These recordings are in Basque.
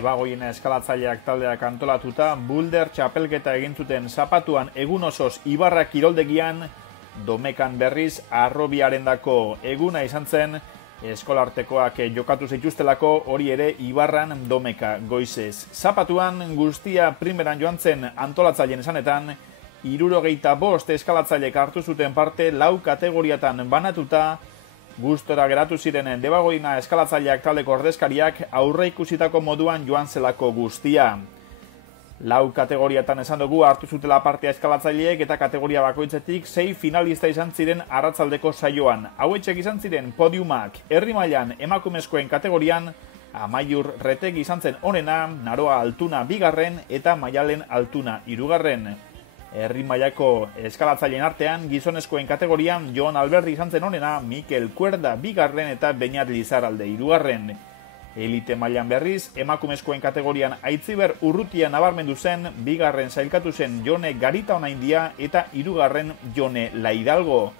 Debagoiena eskalatzaileak taldeak antolatuta, Boulder txapelketa egin zuten zapatuan egun osoz Ibarra kiroldegian, Domekan berriz Arrobiarendako eguna izan zen, eskolartekoak jokatu zituztelako, hori ere Ibarran Domeka goizez. Zapatuan guztia primeran joan zen antolatzaileen esanetan, 75 eskalatzailek hartu zuten parte 4 kategoriatan banatuta, gustora geratu ziren Debagoiena eskalatzaileak taldeko ordezkariak aurreikusitako moduan joan zelako guztia. 4 kategoriatan esan dugu hartu zutela partea eskalatzaileek eta kategoria bakoitzetik 6 finalista izan ziren arratsaldeko saioan. Hauetxek izan ziren podiumak, herri mailan emakumezkoen kategorian, Amaiur Retegi izan zen onena, Naroa Altuna bigarren eta Maialen Altuna hirugarren. Herri mailako eskalatzaileen artean, gizonezkoen kategorian Jon Alberdi izan zen onena, Mikel Kuerda bigarren eta Beñat Lizarralde hirugarren. Elite mailan berriz, emakumezkoen kategorian Aitziber Urrutia nabarmendu zen, bigarren sailkatu zen Jone Garita Onaindia eta hirugarren Jone Laidalgo.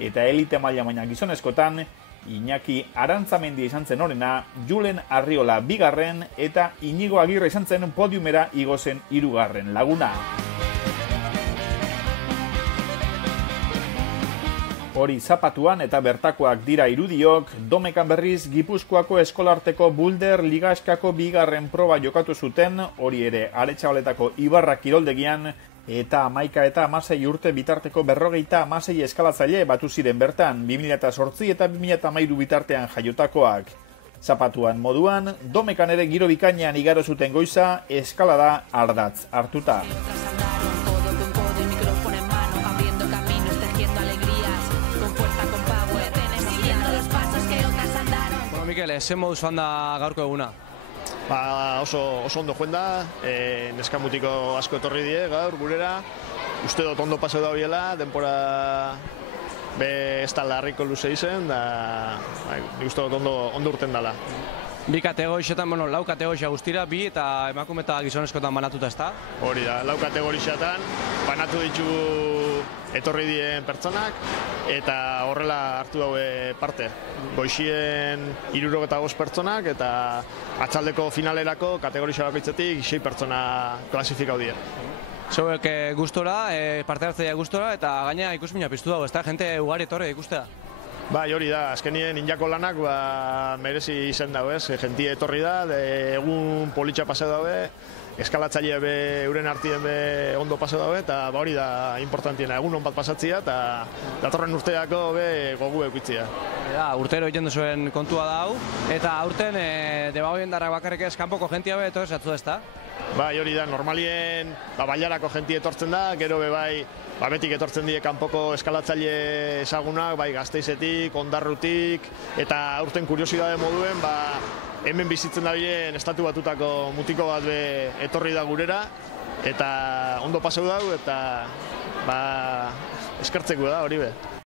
Eta elite mailan baina gizonezkotan, Iñaki Arantzamendia izan zen onena, Julen Arriola bigarren eta Inigo Agirre izan zen podiumera igo zen hirugarren laguna. Hori zapatuan eta bertakoak dira irudiok, Domekan berriz Gipuzkoako eskolarteko Boulder ligaskako bigarren proba jokatu zuten, hori ere Aretxabaletako Ibarra kiroldegian, eta 11 eta 16 urte bitarteko 56 eskalatzaile batu ziren bertan, 2008 eta 2013 bitartean jaiotakoak. Zapatuan moduan, Domekan ere giro bikainean igaro zuten goiza, eskalada ardatz hartuta. Mikel, zen moduz joan da gaurko eguna? Oso ondo joan da, neskamutiko asko etorri die gaur gurera. Uste dut ondo paseo da biela, denpora ez da larriko luze izen, da uste dut ondo urten dela. Bi kategorixetan, 4 kategorixea guztira, bi eta emakume eta gizonezkoetan banatuta ez da? Hori da, 4 kategorixetan banatu ditugu etorri dien pertsonak, eta horrela hartu daue parte. Goizien 75 pertsonak eta atzaldeko finalerako kategorixa bakoitzetik 6 pertsona klasifikau dira. Zeuek gustora, parte hartzailea gustora eta gaina ikusmina piztu dago, ez da? Jente ugari etorri ikustea. Bai, hori da, azkenien injako lanak merezi izen dago, ez? Jentie etorri da, egun politxa paseu daue, eskalatzaile euren artien ondo paseu daue, eta hori da importantiena, egun on bat pasatzia, eta datorren urteako gogu eukitzia. Urtero egiten duzuen kontua da hau, eta aurten Debagoien darrak bakarrik ez kanpoko jentia etorri zatzu ez da? Bai, hori da, normalien bailarako jentie etortzen da, gero bai, betik etortzen die kanpoko eskalatzaile ezagunak, bai Gasteizetik, Ondarrutik, eta aurten kuriosidade moduen, hemen bizitzen da bilen estatu batutako mutiko bat etorri da gurera, eta ondo paseu dau, eta eskertzeko da hori be.